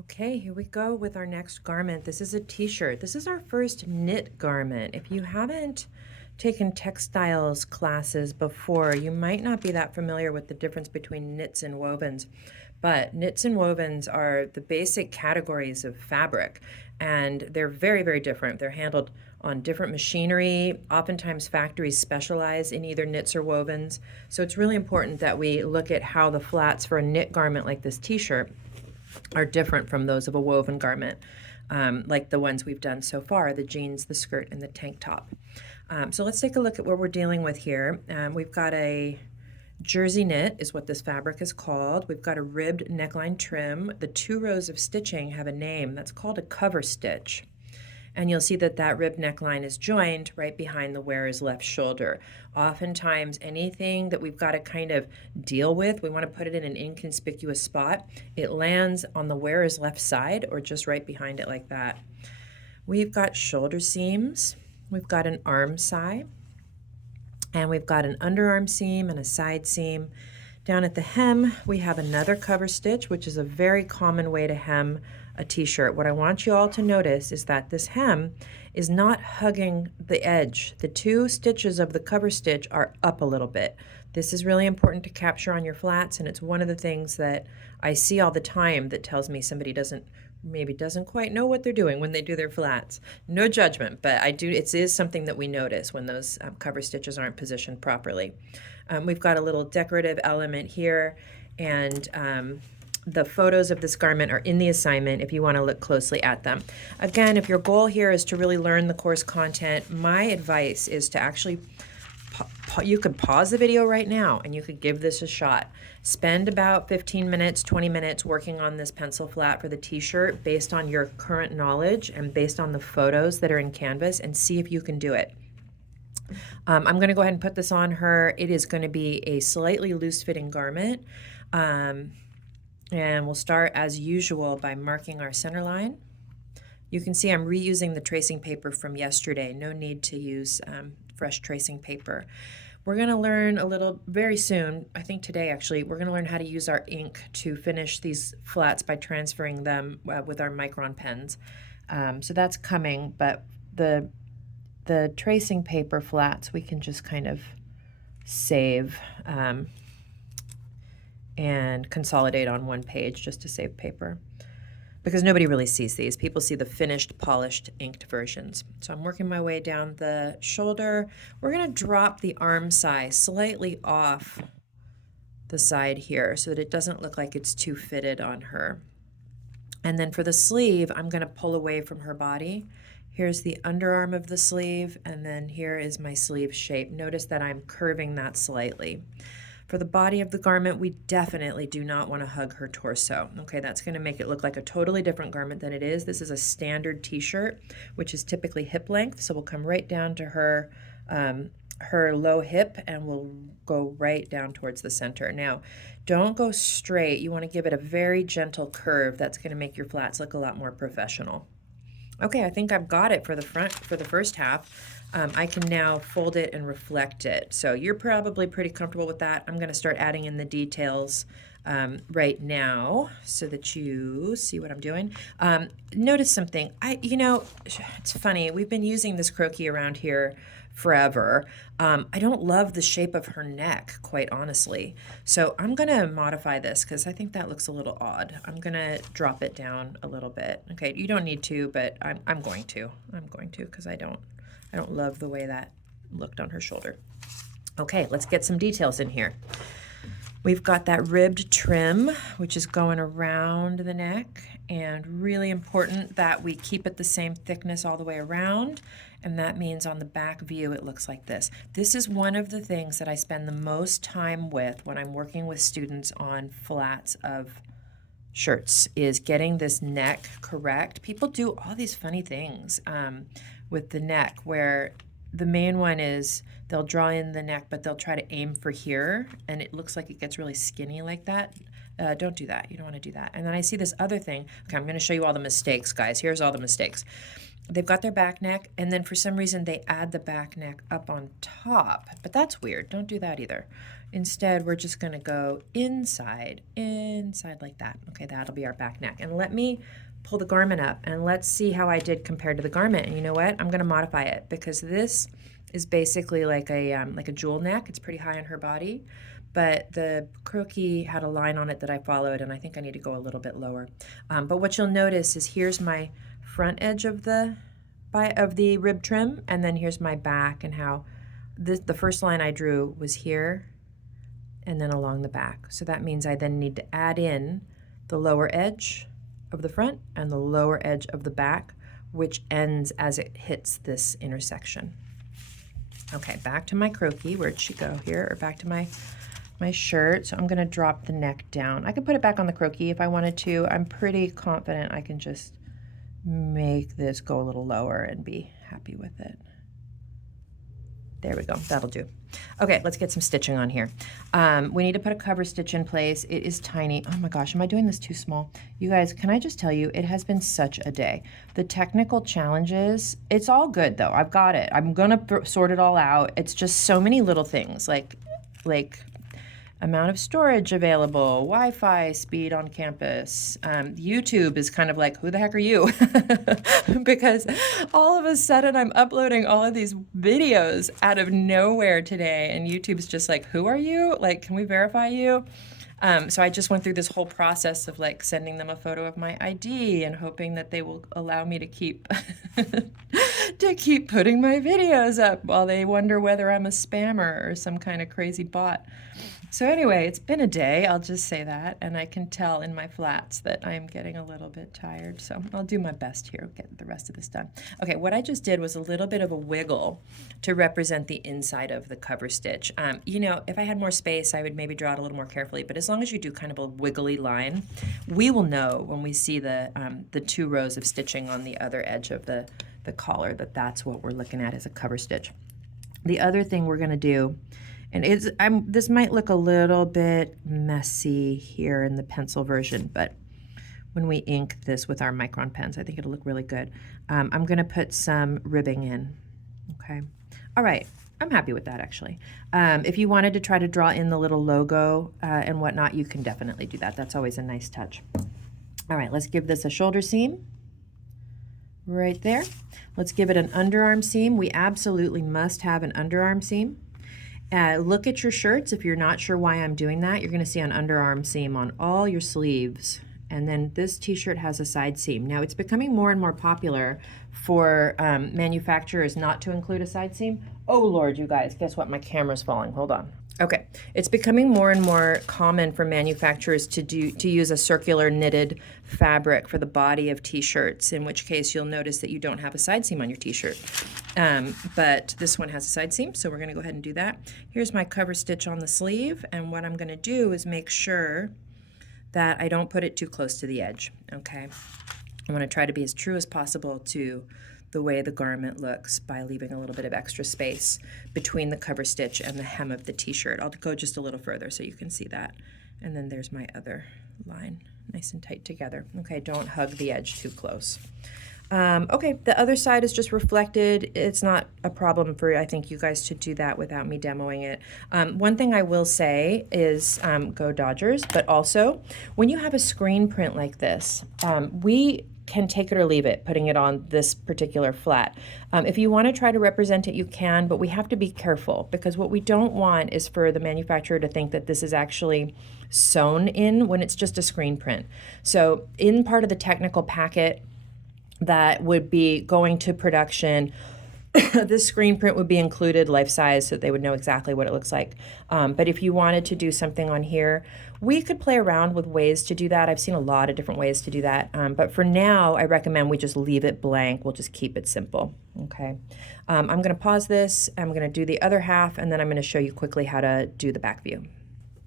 Okay, here we go with our next garment. This is a t-shirt. This is our first knit garment. If you haven't taken textiles classes before, you might not be that familiar with the difference between knits and wovens. But knits and wovens are the basic categories of fabric, and they're very, very different. They're handled on different machinery. Oftentimes, factories specialize in either knits or wovens. So it's really important that we look at how the flats for a knit garment like this t-shirt are different from those of a woven garment, like the ones we've done so far, the jeans, the skirt, and the tank top. So let's take a look at what we're dealing with here. We've got a jersey knit is what this fabric is called. We've got a ribbed neckline trim. The 2 rows of stitching have a name. That's called a cover stitch. And you'll see that that rib neckline is joined right behind the wearer's left shoulder. Oftentimes, anything that we've got to kind of deal with, we want to put it in an inconspicuous spot. It lands on the wearer's left side or just right behind it like that. We've got shoulder seams. We've got an arm side. And we've got an underarm seam and a side seam. Down at the hem, we have another cover stitch, which is a very common way to hem a t-shirt. What I want you all to notice is that this hem is not hugging the edge. The 2 stitches of the cover stitch are up a little bit. This is really important to capture on your flats, and it's one of the things that I see all the time that tells me somebody maybe doesn't quite know what they're doing when they do their flats. No judgment, but it is something that we notice when those cover stitches aren't positioned properly. We've got a little decorative element here, and the photos of this garment are in the assignment if you want to look closely at them. Again, if your goal here is to really learn the course content, my advice is to actually you could pause the video right now and you could give this a shot. Spend about 15 minutes, 20 minutes working on this pencil flat for the t-shirt based on your current knowledge and based on the photos that are in Canvas, and see if you can do it. I'm going to go ahead and put this on her. It is going to be a slightly loose-fitting garment. And we'll start as usual by marking our center line. You can see I'm reusing the tracing paper from yesterday. No need to use fresh tracing paper. We're going to learn a little very soon, I think today actually, we're going to learn how to use our ink to finish these flats by transferring them with our Micron pens. So that's coming, but the tracing paper flats we can just kind of save and consolidate on one page just to save paper, because nobody really sees these. People see the finished, polished, inked versions. So I'm working my way down the shoulder. We're going to drop the arm size slightly off the side here so that it doesn't look like it's too fitted on her. And then for the sleeve, I'm going to pull away from her body. Here's the underarm of the sleeve, and then here is my sleeve shape. Notice that I'm curving that slightly. For the body of the garment, we definitely do not want to hug her torso. Okay, that's going to make it look like a totally different garment than it is. This is a standard t-shirt, which is typically hip length, so we'll come right down to her low hip, and we'll go right down towards the center. Now, don't go straight. You want to give it a very gentle curve. That's going to make your flats look a lot more professional. Okay, I think I've got it for the front, for the first half. I can now fold it and reflect it. So you're probably pretty comfortable with that. I'm going to start adding in the details right now so that you see what I'm doing. Notice something. It's funny. We've been using this croquis around here forever. I don't love the shape of her neck, quite honestly. So I'm going to modify this because I think that looks a little odd. I'm going to drop it down a little bit. Okay, you don't need to, but I'm going to. I'm going to because I don't love the way that looked on her shoulder. Okay, let's get some details in here. We've got that ribbed trim, which is going around the neck, and really important that we keep it the same thickness all the way around, and that means on the back view it looks like this. This is one of the things that I spend the most time with when I'm working with students on flats of shirts, is getting this neck correct. People do all these funny things with the neck, where the main one is they'll draw in the neck, but they'll try to aim for here, and it looks like it gets really skinny like that. Don't do that. You don't want to do that. And then I see this other thing. Okay, I'm going to show you all the mistakes, guys. Here's all the mistakes. They've got their back neck, and then for some reason they add the back neck up on top. But that's weird. Don't do that either. Instead, we're just going to go inside like that. Okay, that'll be our back neck. And let me pull the garment up and let's see how I did compared to the garment. And you know what? I'm going to modify it because this is basically like a jewel neck. It's pretty high on her body, but the croquis had a line on it that I followed, and I think I need to go a little bit lower. But what you'll notice is here's my front edge of the rib trim, and then here's my back, and how the first line I drew was here and then along the back. So that means I then need to add in the lower edge of the front and the lower edge of the back, which ends as it hits this intersection. Okay, back to my croquis. Where'd she go here? Or back to my shirt. So I'm gonna drop the neck down. I could put it back on the croquis if I wanted to. I'm pretty confident I can just make this go a little lower and be happy with it. There we go, that'll do. Okay, let's get some stitching on here. We need to put a cover stitch in place. It is tiny. Oh my gosh, am I doing this too small? You guys, can I just tell you, it has been such a day. The technical challenges, it's all good though. I've got it. I'm gonna sort it all out. It's just so many little things like amount of storage available, Wi-Fi speed on campus. YouTube is kind of like, who the heck are you? Because all of a sudden I'm uploading all of these videos out of nowhere today, and YouTube's just like, who are you? Like, can we verify you? So I just went through this whole process of like sending them a photo of my ID and hoping that they will allow me to keep putting my videos up while they wonder whether I'm a spammer or some kind of crazy bot. So anyway, it's been a day, I'll just say that, and I can tell in my flats that I'm getting a little bit tired, so I'll do my best here, get the rest of this done. Okay, what I just did was a little bit of a wiggle to represent the inside of the cover stitch. You know, if I had more space, I would maybe draw it a little more carefully, but as long as you do kind of a wiggly line, we will know when we see the 2 rows of stitching on the other edge of the collar that that's what we're looking at as a cover stitch. The other thing we're gonna do, and this might look a little bit messy here in the pencil version, but when we ink this with our Micron pens, I think it'll look really good. I'm gonna put some ribbing in, okay? All right, I'm happy with that actually. If you wanted to try to draw in the little logo and whatnot, you can definitely do that. That's always a nice touch. All right, let's give this a shoulder seam right there. Let's give it an underarm seam. We absolutely must have an underarm seam. Look at your shirts. If you're not sure why I'm doing that, you're going to see an underarm seam on all your sleeves. And then this t-shirt has a side seam. Now it's becoming more and more popular for manufacturers not to include a side seam. Oh Lord, you guys, guess what? My camera's falling. Hold on. Okay, it's becoming more and more common for manufacturers to use a circular knitted fabric for the body of t-shirts, in which case you'll notice that you don't have a side seam on your t-shirt. But this one has a side seam, so we're gonna go ahead and do that. Here's my cover stitch on the sleeve, and what I'm gonna do is make sure that I don't put it too close to the edge, okay? I wanna try to be as true as possible to the way the garment looks by leaving a little bit of extra space between the cover stitch and the hem of the t-shirt. I'll go just a little further so you can see that. And then there's my other line, nice and tight together. Okay, don't hug the edge too close. Okay, the other side is just reflected. It's not a problem for, I think, you guys to do that without me demoing it. One thing I will say is go Dodgers, but also when you have a screen print like this, we can take it or leave it, putting it on this particular flat. If you want to try to represent it, you can, but we have to be careful because what we don't want is for the manufacturer to think that this is actually sewn in when it's just a screen print. So in part of the technical packet that would be going to production, this screen print would be included life size so they would know exactly what it looks like. But if you wanted to do something on here, we could play around with ways to do that. I've seen a lot of different ways to do that. But for now, I recommend we just leave it blank. We'll just keep it simple, okay? I'm gonna pause this. I'm gonna do the other half, and then I'm gonna show you quickly how to do the back view.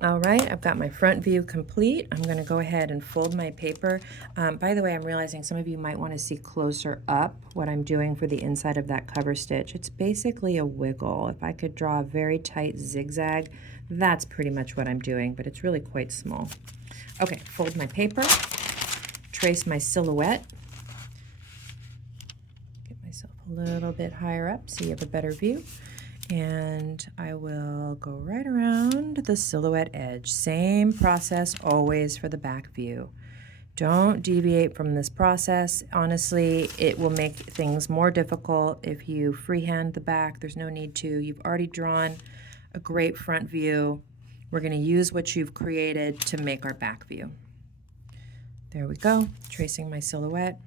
All right, I've got my front view complete. I'm gonna go ahead and fold my paper. By the way, I'm realizing some of you might wanna see closer up what I'm doing for the inside of that cover stitch. It's basically a wiggle. If I could draw a very tight zigzag, that's pretty much what I'm doing, but it's really quite small. Okay, fold my paper, trace my silhouette, get myself a little bit higher up so you have a better view. And I will go right around the silhouette edge. Same process always for the back view. Don't deviate from this process. Honestly, it will make things more difficult if you freehand the back. There's no need to. You've already drawn a great front view. We're going to use what you've created to make our back view. There we go, tracing my silhouette.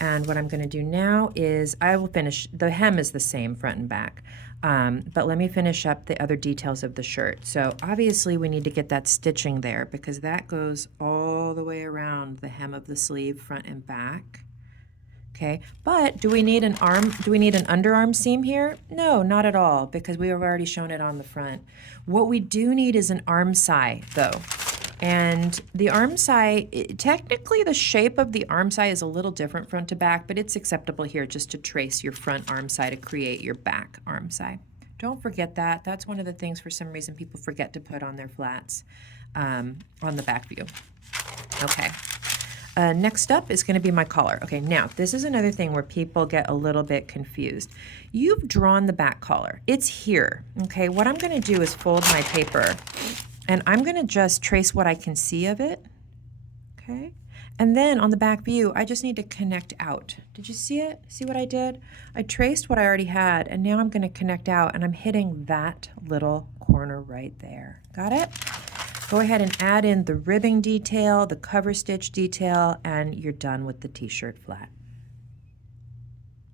And what I'm going to do now is I will finish, the hem is the same front and back, but let me finish up the other details of the shirt. So obviously we need to get that stitching there because that goes all the way around the hem of the sleeve, front and back. Okay, but do we need an underarm seam here? No, not at all, because we have already shown it on the front. What we do need is an arm side though. And the arm side, technically the shape of the arm side is a little different front to back, but it's acceptable here just to trace your front arm side to create your back arm side. Don't forget that. That's one of the things for some reason people forget to put on their flats on the back view. Okay. Next up is going to be my collar. Okay, now this is another thing where people get a little bit confused. You've drawn the back collar. It's here. Okay, what I'm going to do is fold my paper and I'm going to just trace what I can see of it. Okay, and then on the back view, I just need to connect out. Did you see it? See what I did? I traced what I already had and now I'm going to connect out and I'm hitting that little corner right there. Got it? Go ahead and add in the ribbing detail, the cover stitch detail, and you're done with the t-shirt flat.